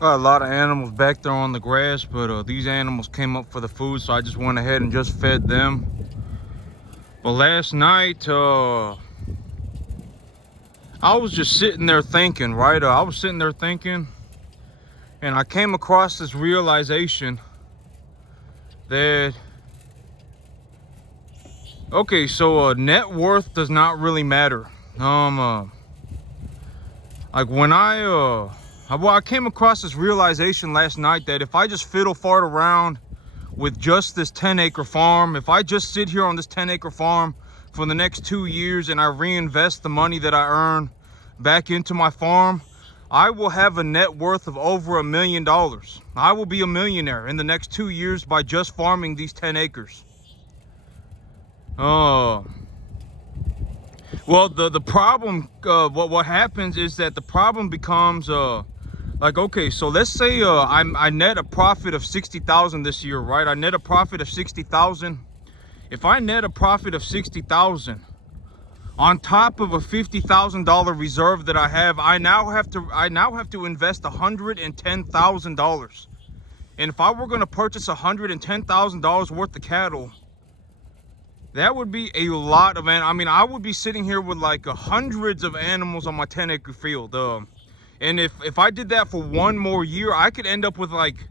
Got a lot of animals back there on the grass, but these animals came up for the food, so I just went ahead and just fed them. But last night, I was just sitting there thinking, right? I was sitting there thinking, and I came across this realization that, okay, so net worth does not really matter. Like when I came across this realization last night that if I just fiddle fart around with just this 10-acre farm, if I just sit here on this 10-acre farm for the next 2 years and I reinvest the money that I earn back into my farm, I will have a net worth of over $1 million. I will be a millionaire in the next 2 years by just farming these 10 acres. Well, the problem, what happens is that the problem becomes, like, okay, so let's say I net a profit of 60,000 this year, right? I net a profit of 60,000. If I net a profit of 60,000 on top of a $50,000 reserve that I have, I now have to invest $110,000. And if I were going to purchase $110,000 worth of cattle, that would be a lot of, I mean, I would be sitting here with like hundreds of animals on my 10-acre field. And if I did that for one more year, I could end up with like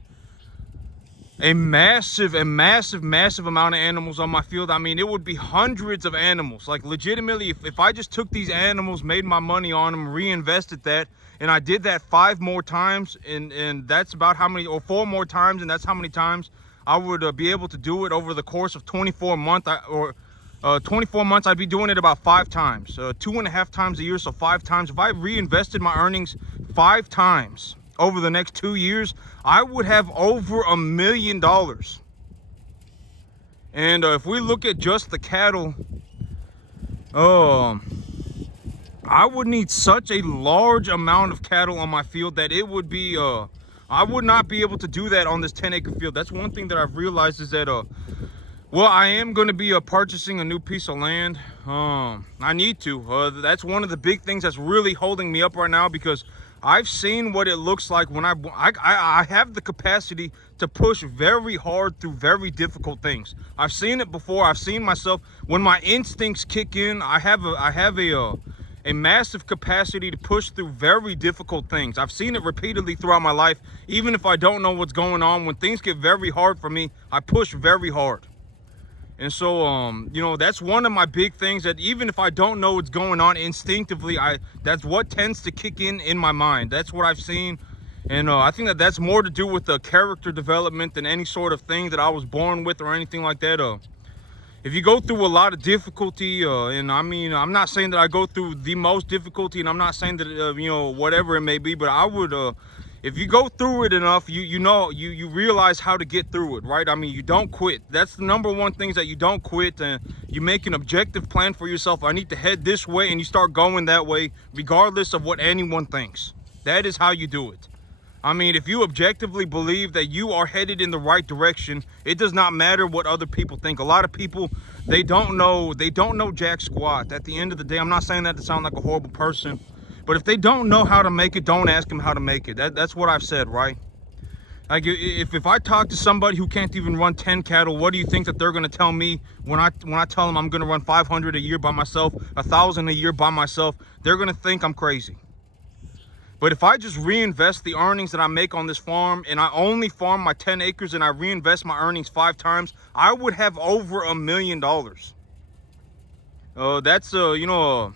a massive amount of animals on my field. I mean, it would be hundreds of animals. Like legitimately, if I just took these animals, made my money on them, reinvested that, and I did that 5 more times, and that's about how many, or 4 more times, and that's how many times I would be able to do it over the course of 24 months, 24 months. I'd be doing it about 5 times, 2.5 times a year, so 5 times. If I reinvested my earnings 5 times over the next 2 years, I would have over $1 million. And if we look at just the cattle, I would need such a large amount of cattle on my field that it would be, I would not be able to do that on this 10-acre field. That's one thing that I've realized is that, well, I am going to be purchasing a new piece of land. I need to. That's one of the big things that's really holding me up right now, because I've seen what it looks like when I have the capacity to push very hard through very difficult things. I've seen it before. I've seen myself when my instincts kick in. I have a massive capacity to push through very difficult things. I've seen it repeatedly throughout my life. Even if I don't know what's going on, when things get very hard for me, I push very hard. And so, you know, that's one of my big things, that even if I don't know what's going on instinctively, that's what tends to kick in my mind. That's what I've seen. And I think that that's more to do with the character development than any sort of thing that I was born with or anything like that. If you go through a lot of difficulty, and I mean, I'm not saying that I go through the most difficulty, and I'm not saying that, you know, whatever it may be, but I would, if you go through it enough, you realize how to get through it, right? I mean, you don't quit. That's the number one thing, is that you don't quit, and you make an objective plan for yourself. I need to head this way, and you start going that way, regardless of what anyone thinks. That is how you do it. I mean, if you objectively believe that you are headed in the right direction, it does not matter what other people think. A lot of people, they don't know jack squat. At the end of the day, I'm not saying that to sound like a horrible person, but if they don't know how to make it, don't ask them how to make it. That's what I've said, right? Like, if I talk to somebody who can't even run 10 cattle, what do you think that they're going to tell me when I tell them I'm going to run 500 a year by myself, 1,000 a year by myself? They're going to think I'm crazy. But if I just reinvest the earnings that I make on this farm, and I only farm my 10 acres and I reinvest my earnings 5 times, I would have over $1 million. That's, you know,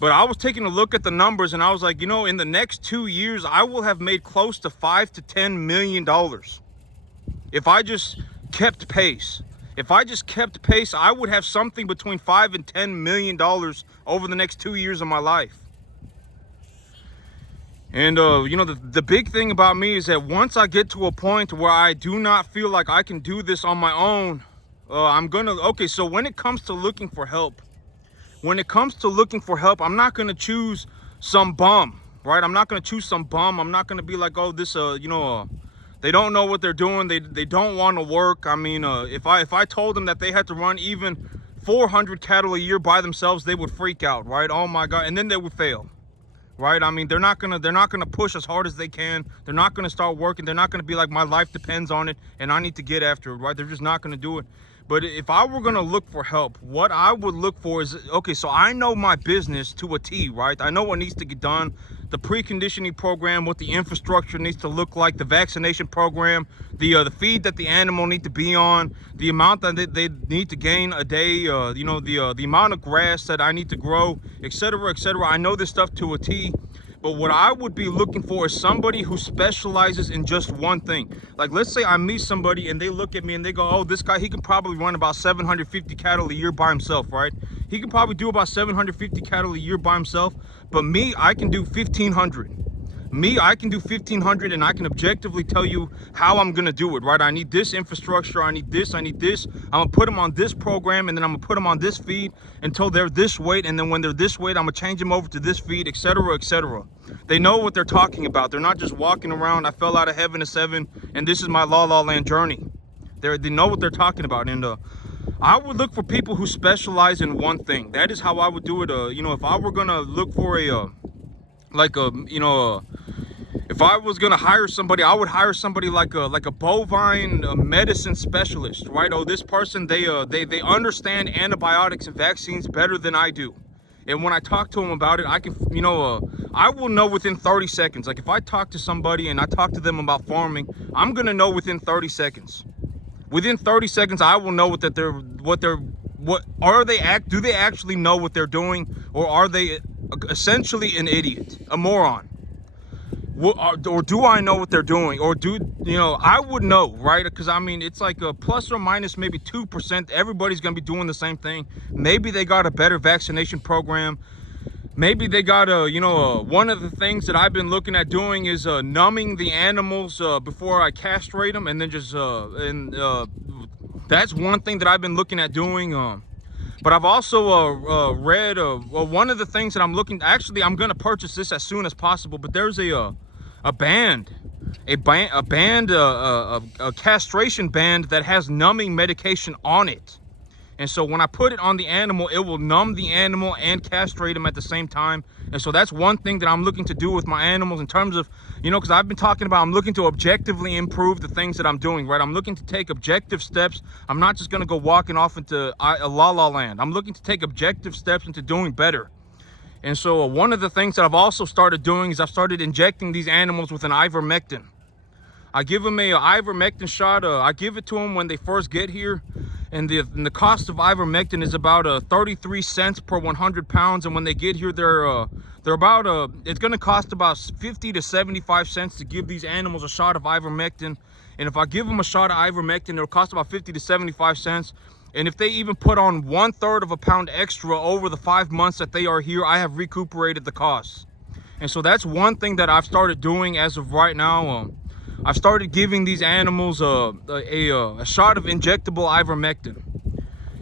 but I was taking a look at the numbers, and I was like, you know, in the next 2 years, I will have made close to $5 to $10 million. If I just kept pace. If I just kept pace, I would have something between $5 and $10 million over the next 2 years of my life. And, you know, the big thing about me is that once I get to a point where I do not feel like I can do this on my own, okay, so when it comes to looking for help, I'm not going to choose some bum, right? I'm not going to choose some bum. I'm not going to be like, oh, this, you know, they don't know what they're doing. They don't want to work. I mean, if I told them that they had to run even 400 cattle a year by themselves, they would freak out, right? Oh my God. And then they would fail. right? I mean, they're not gonna push as hard as they can. They're not gonna start working. They're not gonna be like, my life depends on it and I need to get after it, right? They're just not gonna do it. But if I were gonna look for help, what I would look for is, okay, so I know my business to a T, right? I know what needs to get done, the preconditioning program, what the infrastructure needs to look like, the vaccination program, the feed that the animal need to be on, the amount that they need to gain a day, you know, the amount of grass that I need to grow, etc., etc. I know this stuff to a T. But what I would be looking for is somebody who specializes in just one thing. Like, let's say I meet somebody and they look at me and they go, oh, this guy, he can probably run about 750 cattle a year by himself, right? He can probably do about 750 cattle a year by himself. But me, I can do 1,500. Me, I can do 1,500, and I can objectively tell you how I'm gonna do it, right? I need this infrastructure, I need this. I'm gonna put them on this program, and then I'm gonna put them on this feed until they're this weight, and then when they're this weight, I'm gonna change them over to this feed, etc., etc. They know what they're talking about. They're not just walking around, I fell out of heaven at 7, and this is my La La Land journey. They know what they're talking about, and I would look for people who specialize in one thing. That is how I would do it. You know, if I were gonna look for if I was gonna hire somebody, I would hire somebody like a bovine medicine specialist, right? Oh, this person, they understand antibiotics and vaccines better than I do. And when I talk to them about it, I can, I will know within 30 seconds. Like, if I talk to somebody and I talk to them about farming, I'm gonna know within 30 seconds. Within 30 seconds, I will know do they actually know what they're doing, or are they essentially an idiot, a moron? Or do I know what they're doing? Or I would know, right? Because I mean, it's like a plus or minus maybe 2%. Everybody's gonna be doing the same thing. Maybe they got a better vaccination program. Maybe they got one of the things that I've been looking at doing is numbing the animals before I castrate them, and then just that's one thing that I've been looking at doing. But I've also read one of the things that I'm looking. Actually, I'm gonna purchase this as soon as possible. But there's a castration band that has numbing medication on it. And so when I put it on the animal, it will numb the animal and castrate them at the same time. And so that's one thing that I'm looking to do with my animals in terms of, because I've been talking about, I'm looking to objectively improve the things that I'm doing, right? I'm looking to take objective steps. I'm not just going to go walking off into a La La Land. I'm looking to take objective steps into doing better. And so one of the things that I've also started doing is I've started injecting these animals with an ivermectin. I give them a ivermectin shot. I give it to them when they first get here. And the cost of ivermectin is about 33 cents per 100 pounds. And when they get here, they're about it's going to cost about 50 to 75 cents to give these animals a shot of ivermectin. And if I give them a shot of ivermectin, it'll cost about 50 to 75 cents. And if they even put on 1/3 of a pound extra over the 5 months that they are here, I have recuperated the costs. And so that's one thing that I've started doing as of right now. I've started giving these animals a shot of injectable ivermectin.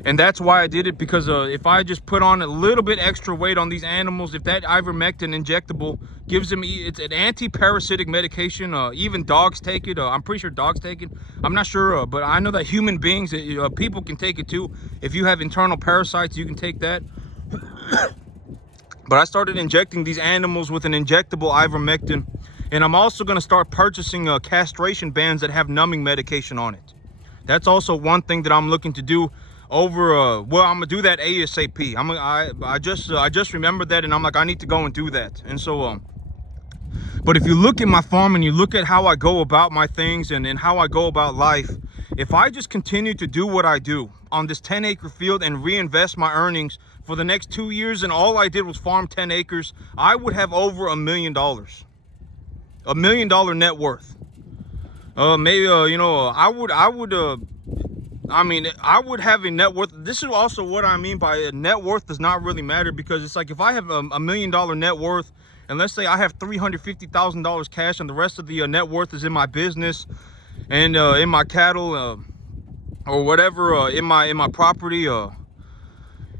And that's why I did it, because if I just put on a little bit extra weight on these animals, if that ivermectin injectable gives them, it's an anti-parasitic medication. Even dogs take it. I'm pretty sure dogs take it. I'm not sure, but I know that human beings, people can take it too. If you have internal parasites, you can take that. But I started injecting these animals with an injectable ivermectin. And I'm also going to start purchasing castration bands that have numbing medication on it. That's also one thing that I'm looking to do over, I'm going to do that ASAP. I just remembered that, and I'm like, I need to go and do that. And so, but if you look at my farm and you look at how I go about my things and how I go about life, if I just continue to do what I do on this 10-acre field and reinvest my earnings for the next 2 years, and all I did was farm 10 acres, I would have over $1 million. $1 million net worth. Maybe I would have a net worth. This is also what I mean by a net worth does not really matter, because it's like if I have $1 million net worth, and let's say I have $350,000 cash, and the rest of the net worth is in my business and in my cattle or whatever, in my property.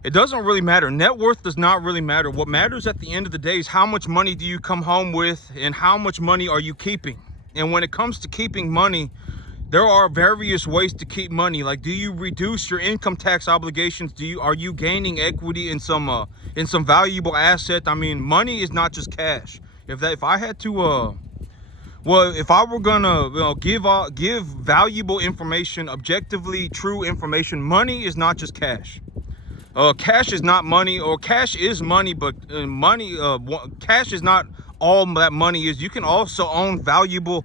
It doesn't really matter. Net worth does not really matter. What matters at the end of the day is how much money do you come home with, and how much money are you keeping. And when it comes to keeping money, There are various ways to keep money. Like, do you reduce your income tax obligations? Are you gaining equity in some valuable asset? I mean, money is not just cash. If I had to well, if I were gonna, give valuable information, objectively true information, money is not just cash. Cash is not money, or cash is money, but cash is not all that money is. You can also own valuable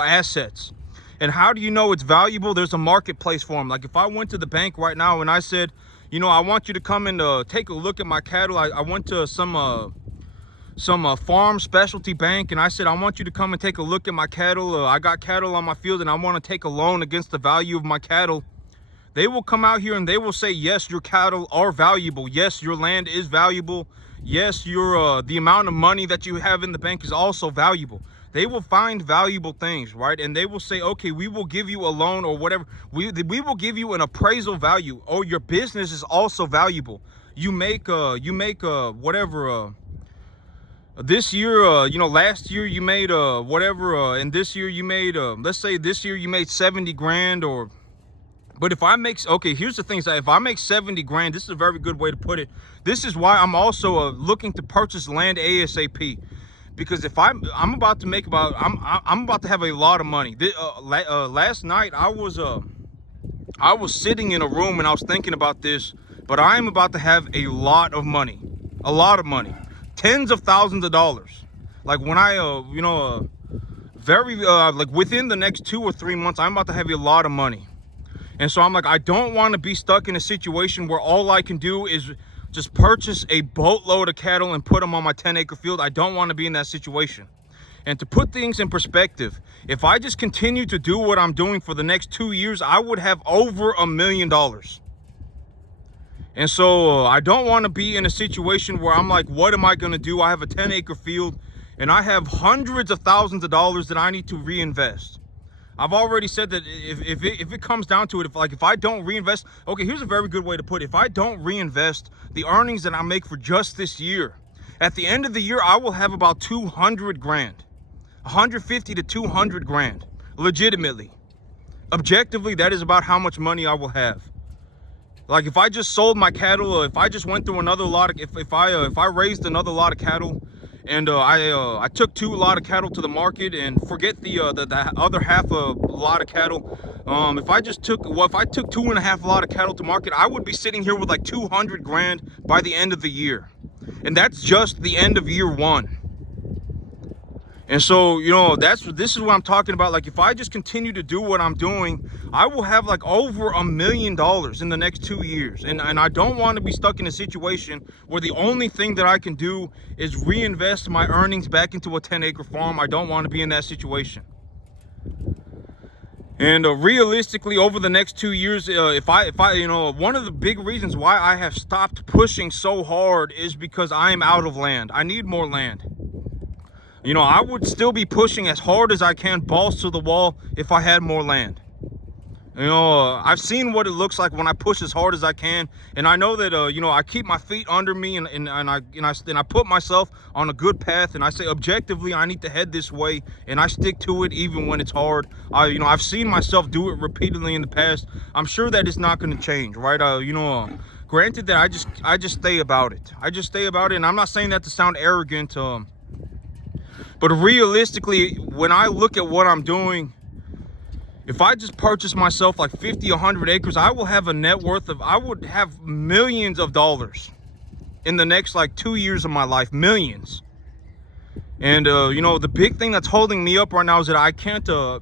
assets. And how do you know it's valuable? There's a marketplace for them. Like, if I went to the bank right now and I said, I want you to come and take a look at my cattle. I went to some farm specialty bank, and I said, I want you to come and take a look at my cattle. I got cattle on my field and I want to take a loan against the value of my cattle. They will come out here and they will say, yes, your cattle are valuable. Yes, your land is valuable. Yes, your the amount of money that you have in the bank is also valuable. They will find valuable things, right? And they will say, okay, we will give you a loan or whatever. We will give you an appraisal value, or your business is also valuable. You make whatever. This year, last year you made whatever, and this year you made let's say this year you made 70 grand. Or but if I make, okay, here's the thing, that if I make 70 grand, this is a very good way to put it. This is why I'm also looking to purchase land ASAP, because if I'm about to make I'm about to have a lot of money. Last night I was sitting in a room and I was thinking about this, but I am about to have a lot of money, tens of thousands of dollars. Like, when I like within the next 2 or 3 months, I'm about to have a lot of money. And so I'm like, I don't want to be stuck in a situation where all I can do is just purchase a boatload of cattle and put them on my 10-acre field. I don't want to be in that situation. And to put things in perspective, if I just continue to do what I'm doing for the next 2 years, I would have over $1 million. And so I don't want to be in a situation where I'm like, what am I going to do? I have a 10-acre field and I have hundreds of thousands of dollars that I need to reinvest. I've already said that if it comes down to it, if I don't reinvest, okay, here's a very good way to put it. If I don't reinvest the earnings that I make for just this year, at the end of the year, I will have about 200 grand, 150 to 200 grand, legitimately. Objectively, that is about how much money I will have. Like, if I just sold my cattle, if I just went through another lot of, if I raised another lot of cattle, and I took 2 lot of cattle to the market, and forget the other half a lot of cattle. If I took 2.5 lot of cattle to market, I would be sitting here with like 200 grand by the end of the year, and that's just the end of year 1. And so, this is what I'm talking about. Like, if I just continue to do what I'm doing, I will have like over $1 million in the next 2 years. And I don't want to be stuck in a situation where the only thing that I can do is reinvest my earnings back into a 10-acre farm. I don't want to be in that situation. And realistically, over the next 2 years, if I one of the big reasons why I have stopped pushing so hard is because I am out of land. I need more land. I would still be pushing as hard as I can, balls to the wall, if I had more land. I've seen what it looks like when I push as hard as I can, and I know that I keep my feet under me, and I put myself on a good path, and I say objectively I need to head this way, and I stick to it even when it's hard. I've seen myself do it repeatedly in the past. I'm sure that it's not going to change, right? Granted that I just stay about it. And I'm not saying that to sound arrogant. But realistically, when I look at what I'm doing, if I just purchase myself like 50, 100 acres, I will have a net worth of, I would have millions of dollars in the next like 2 years of my life, millions. And, the big thing that's holding me up right now is that I can't, I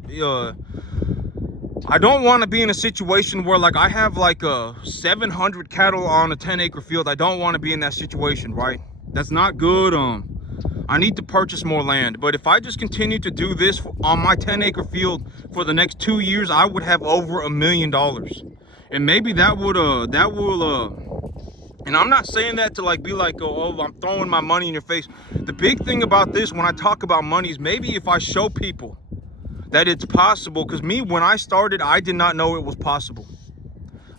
don't want to be in a situation where like I have like 700 cattle on a 10-acre field. I don't want to be in that situation, right? That's not good. I need to purchase more land. But if I just continue to do this on my 10-acre field for the next 2 years, I would have over $1 million. And maybe that will, and I'm not saying that to like be like, oh, I'm throwing my money in your face. The big thing about this, when I talk about money, is maybe if I show people that it's possible, because when I started, I did not know it was possible.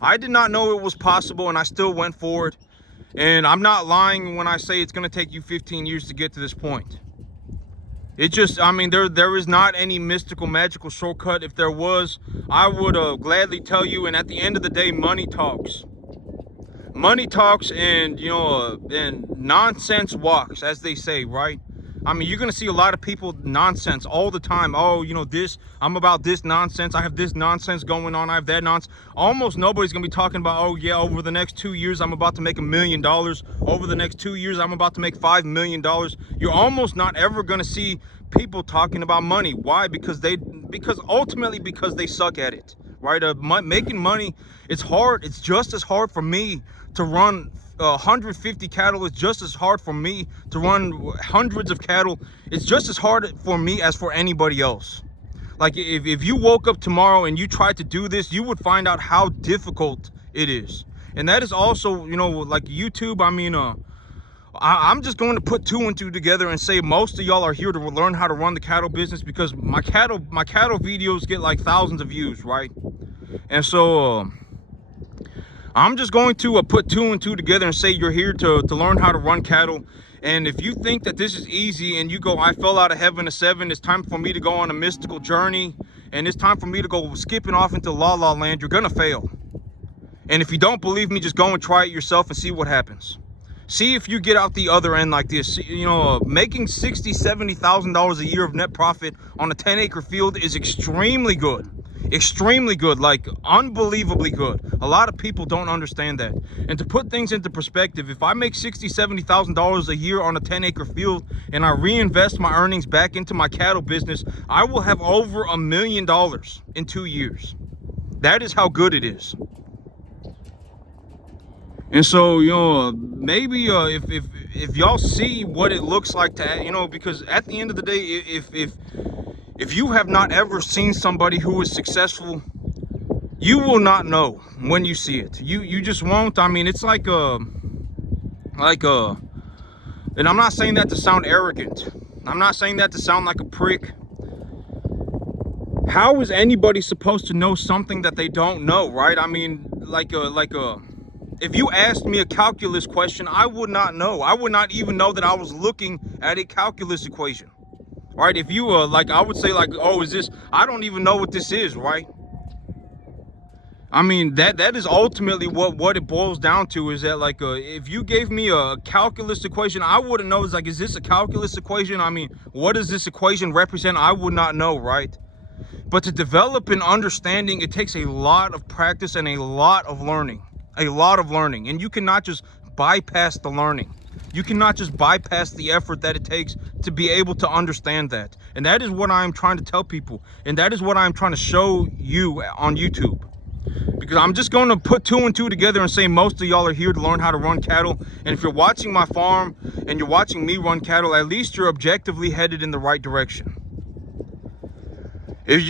I did not know it was possible, and I still went for it. And I'm not lying when I say it's going to take you 15 years to get to this point. It just, I mean, there is not any mystical, magical shortcut. If there was, I would gladly tell you. And at the end of the day, money talks. Money talks, and and nonsense walks, as they say, right? I mean, you're gonna see a lot of people nonsense all the time. Oh, this, I'm about this nonsense, I have this nonsense going on, I have that nonsense. Almost nobody's gonna be talking about, oh yeah, over the next 2 years I'm about to make $1 million. Over the next 2 years I'm about to make $5 million. You're almost not ever gonna see people talking about money. Why? Because ultimately because they suck at it, right? Making money, it's hard. It's just as hard for me to run 150 cattle. It's just as hard for me to run hundreds of cattle. It's just as hard for me as for anybody else. Like, if you woke up tomorrow and you tried to do this, you would find out how difficult it is. And that is also, like YouTube. I mean, I'm just going to put 2 and 2 together and say most of y'all are here to learn how to run the cattle business, because my cattle videos get like thousands of views, right? And so I'm just going to put 2 and 2 together and say you're here to learn how to run cattle. And if you think that this is easy and you go, I fell out of heaven to 7, it's time for me to go on a mystical journey, and it's time for me to go skipping off into la la land, you're gonna fail. And if you don't believe me, just go and try it yourself and see what happens. See if you get out the other end like this. Making $60,000-$70,000 a year of net profit on a 10-acre field is extremely good. Extremely good, like unbelievably good. A lot of people don't understand that. And to put things into perspective, if I make $60,000-$70,000 a year on a 10-acre field and I reinvest my earnings back into my cattle business, I will have over $1 million in 2 years. That is how good it is. And so, maybe if y'all see what it looks like to, because at the end of the day, if you have not ever seen somebody who is successful, you will not know when you see it. You just won't. I mean, it's like and I'm not saying that to sound arrogant. I'm not saying that to sound like a prick. How is anybody supposed to know something that they don't know, right? I mean, if you asked me a calculus question, I would not know. I would not even know that I was looking at a calculus equation. Right? If you I would say oh, is this, I don't even know what this is, right? I mean, that is ultimately what it boils down to, is that if you gave me a calculus equation, I wouldn't know. It's like, is this a calculus equation? I mean, what does this equation represent? I would not know, right? But to develop an understanding, it takes a lot of practice and a lot of learning. A lot of learning. And you cannot just bypass the learning. You cannot just bypass the effort that it takes to be able to understand that. And that is what I'm trying to tell people. And that is what I'm trying to show you on YouTube. Because I'm just going to put 2 and 2 together and say most of y'all are here to learn how to run cattle. And if you're watching my farm and you're watching me run cattle, at least you're objectively headed in the right direction.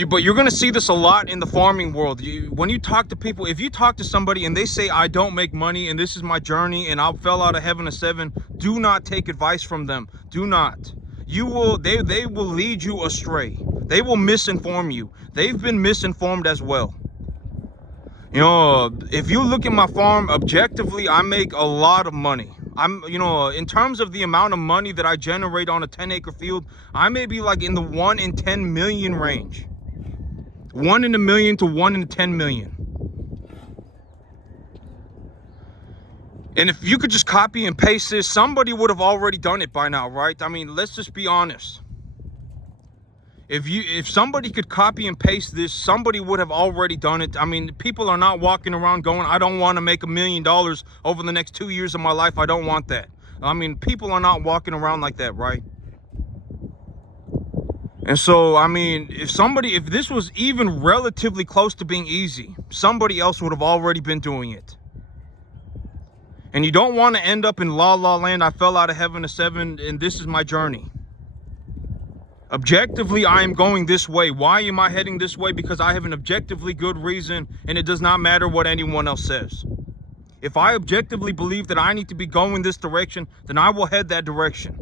But you're going to see this a lot in the farming world. When you talk to people, if you talk to somebody and they say, I don't make money and this is my journey and I fell out of heaven to 7, do not take advice from them. Do not. They will lead you astray. They will misinform you. They've been misinformed as well. If you look at my farm objectively, I make a lot of money. In terms of the amount of money that I generate on a 10-acre field, I may be like in the 1 in 10 million range. 1 in a million to 1 in 10 million. And if you could just copy and paste this, somebody would have already done it by now, right? I mean, let's just be honest. If somebody could copy and paste this, somebody would have already done it. I mean, people are not walking around going, I don't want to make $1 million over the next 2 years of my life. I don't want that. I mean, people are not walking around like that, right? And so, I mean, if this was even relatively close to being easy, somebody else would have already been doing it. And you don't want to end up in la la land, I fell out of heaven to 7, and this is my journey. Objectively, I am going this way. Why am I heading this way? Because I have an objectively good reason, and it does not matter what anyone else says. If I objectively believe that I need to be going this direction, then I will head that direction.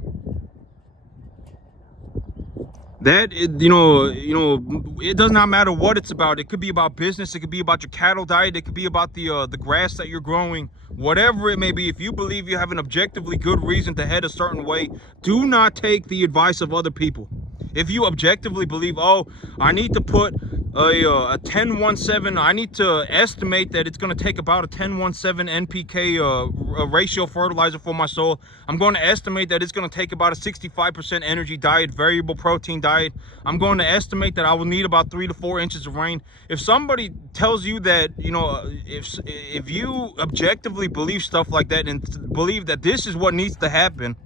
That, it does not matter what it's about. It could be about business. It could be about your cattle diet. It could be about the grass that you're growing. Whatever it may be, if you believe you have an objectively good reason to head a certain way, do not take the advice of other people. If you objectively believe, oh, I need to put a 10-1-7, I need to estimate that it's going to take about a 10-1-7 NPK ratio fertilizer for my soil. I'm going to estimate that it's going to take about a 65% energy diet, variable protein diet. I'm going to estimate that I will need about 3 to 4 inches of rain. If somebody tells you that, you know, if you objectively believe stuff like that and believe that this is what needs to happen,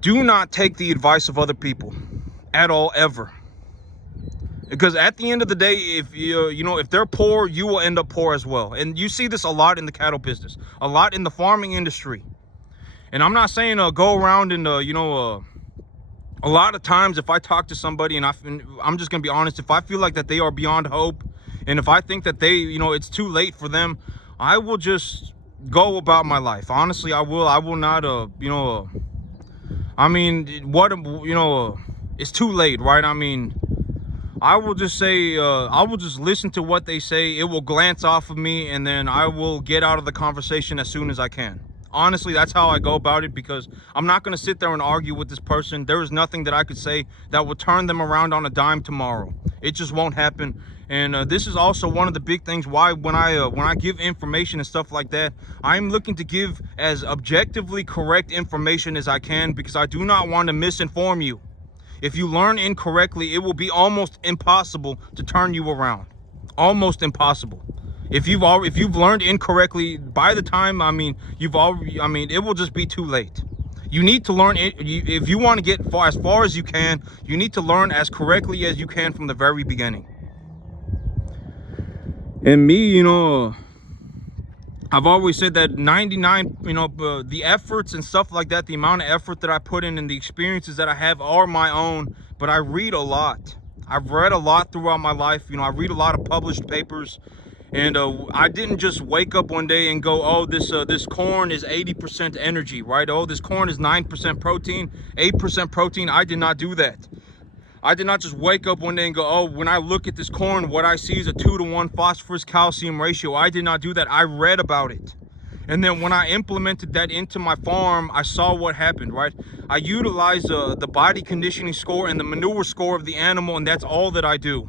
do not take the advice of other people at all, ever. Because at the end of the day, if if they're poor, you will end up poor as well. And you see this a lot in the cattle business, a lot in the farming industry. And I'm not saying go around and a lot of times if I talk to somebody and I'm just gonna be honest, if I feel like that they are beyond hope, and if I think that they, it's too late for them, I will just go about my life. Honestly, I will not I mean, it's too late, right? I mean, I will just say, I will just listen to what they say. It will glance off of me, and then I will get out of the conversation as soon as I can. Honestly, that's how I go about it, because I'm not going to sit there and argue with this person. There is nothing that I could say that will turn them around on a dime tomorrow. It just won't happen. And this is also one of the big things why when I give information and stuff like that, I'm looking to give as objectively correct information as I can, because I do not want to misinform you. If you learn incorrectly, it will be almost impossible to turn you around. Almost impossible. If you've learned incorrectly, by the time, it will just be too late. You need to learn it. If you want to get as far as you can, you need to learn as correctly as you can from the very beginning. And me, I've always said that 99, the efforts and stuff like that, the amount of effort that I put in and the experiences that I have are my own, but I read a lot. I've read a lot throughout my life. I read a lot of published papers, and I didn't just wake up one day and go, oh, this corn is 80% energy, right? Oh, this corn is 9% protein, 8% protein. I did not do that. I did not just wake up one day and go, oh, when I look at this corn, what I see is a 2-to-1 phosphorus calcium ratio. I did not do that. I read about it. And then when I implemented that into my farm, I saw what happened, right? I utilize the body conditioning score and the manure score of the animal, and that's all that I do.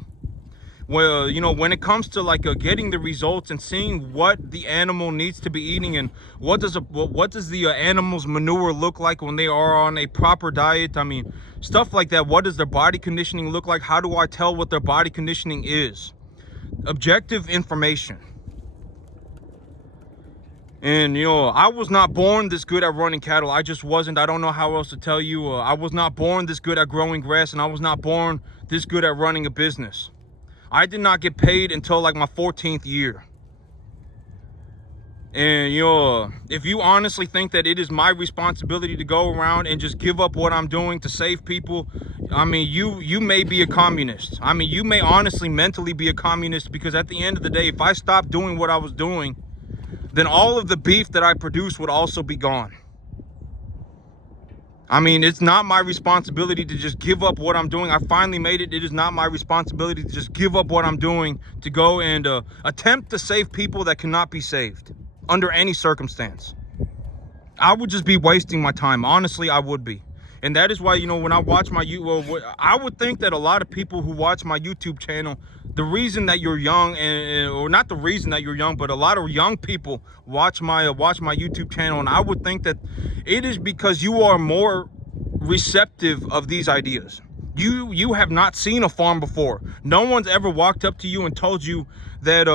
Well, when it comes to getting the results and seeing what the animal needs to be eating, and what does the animal's manure look like when they are on a proper diet, I mean, stuff like that. What does their body conditioning look like? How do I tell what their body conditioning is? Objective information. And I was not born this good at running cattle. I just wasn't. I don't know how else to tell you. I was not born this good at growing grass, and I was not born this good at running a business. I did not get paid until my 14th year. And if you honestly think that it is my responsibility to go around and just give up what I'm doing to save people, I mean, you may be a communist. I mean, you may honestly mentally be a communist, because at the end of the day, if I stopped doing what I was doing, then all of the beef that I produce would also be gone. I mean, it's not my responsibility to just give up what I'm doing. I finally made it. It is not my responsibility to just give up what I'm doing to go and attempt to save people that cannot be saved under any circumstance. I would just be wasting my time. Honestly, I would be. And that is why, when I watch my I would think that a lot of people who watch my YouTube channel, the reason that you're young, or not the reason that you're young, but a lot of young people watch my YouTube channel, and I would think that it is because you are more receptive of these ideas. You have not seen a farm before. No one's ever walked up to you and told you that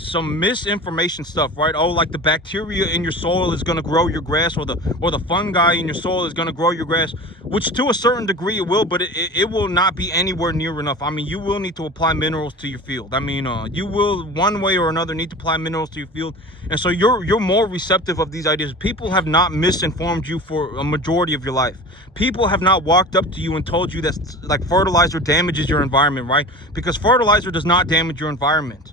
some misinformation stuff, right? Oh, like the bacteria in your soil is going to grow your grass, or the fungi in your soil is going to grow your grass, which to a certain degree it will, but it will not be anywhere near enough. I mean, you will need to apply minerals to your field. I mean, you will one way or another need to apply minerals to your field, and so you're more receptive of these ideas. People have not misinformed you for a majority of your life. People have not walked up to you and told you that fertilizer damages your environment, right? Because fertilizer does not damage your environment.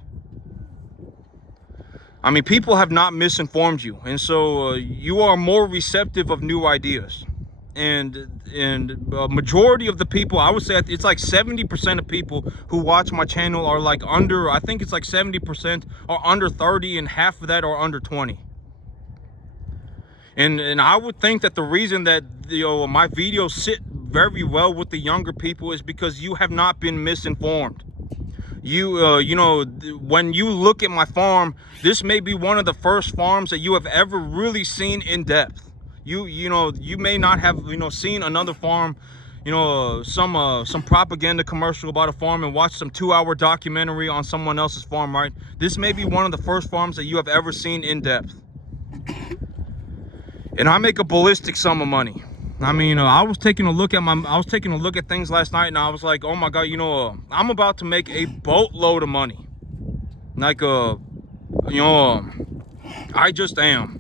I mean, people have not misinformed you, and so you are more receptive of new ideas. And majority of the people, I would say it's 70% of people who watch my channel are under, I think it's 70% are under 30, and half of that are under 20. And I would think that the reason that my videos sit very well with the younger people is because you have not been misinformed. You know, when you look at my farm, this may be one of the first farms that you have ever really seen in depth. You know, you may not have, you know, seen another farm, you know, some propaganda commercial about a farm and watched some 2-hour documentary on someone else's farm, right? This may be one of the first farms that you have ever seen in depth. And I make a ballistic sum of money. I mean, I was taking a look at things last night, and I was like, oh my God, you know, I'm about to make a boatload of money. Like, you know, I just am.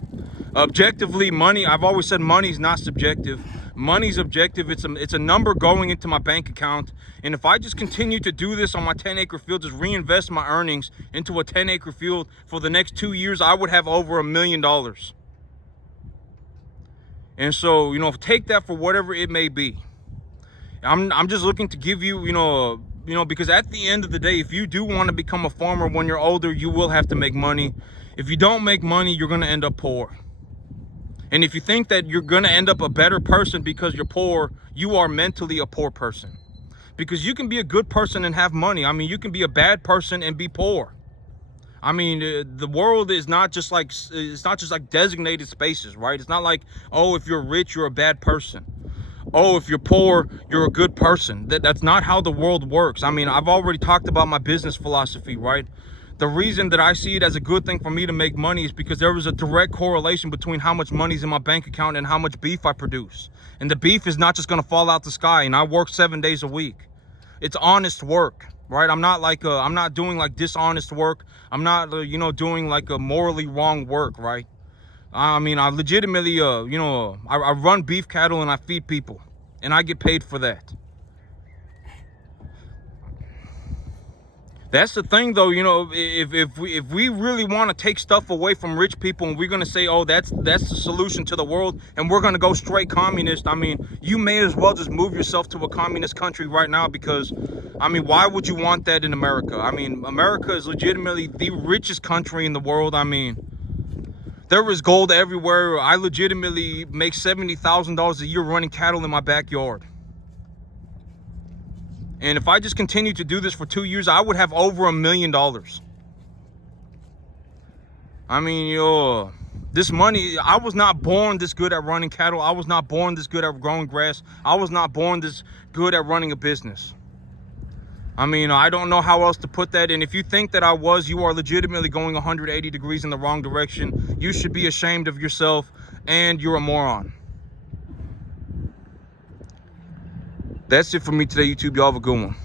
Objectively, money, I've always said money's not subjective. Money's objective. It's a number going into my bank account. And if I just continue to do this on my 10-acre field, just reinvest my earnings into a 10-acre field for the next 2 years, I would have over $1 million. And so, you know, take that for whatever it may be. I'm just looking to give you, you know, because at the end of the day, if you do want to become a farmer when you're older, you will have to make money. If you don't make money, you're going to end up poor. And if you think that you're going to end up a better person because you're poor, you are mentally a poor person. Because you can be a good person and have money. I mean, you can be a bad person and be poor. I mean, the world is not just like, it's not just like designated spaces, right? It's not like, oh, if you're rich, you're a bad person. Oh, if you're poor, you're a good person. That's not how the world works. I mean, I've already talked about my business philosophy, right? The reason that I see it as a good thing for me to make money is because there is a direct correlation between how much money is in my bank account and how much beef I produce. And the beef is not just going to fall out the sky, and I work 7 days a week. It's honest work, right? I'm not like I'm not doing like dishonest work. I'm not you know, doing like a morally wrong work, right? I mean, I legitimately you know, I run beef cattle and I feed people, and I get paid for that. That's the thing, though, you know, if we really want to take stuff away from rich people and we're going to say, oh, that's the solution to the world, and we're going to go straight communist, I mean, you may as well just move yourself to a communist country right now, because, I mean, why would you want that in America? I mean, America is legitimately the richest country in the world. I mean, there is gold everywhere. I legitimately make $70,000 a year running cattle in my backyard. And if I just continue to do this for 2 years, I would have over $1 million. I mean, you know, this money, I was not born this good at running cattle. I was not born this good at growing grass. I was not born this good at running a business. I mean, I don't know how else to put that. And if you think that I was, you are legitimately going 180 degrees in the wrong direction. You should be ashamed of yourself, and you're a moron. That's it for me today, YouTube. Y'all have a good one.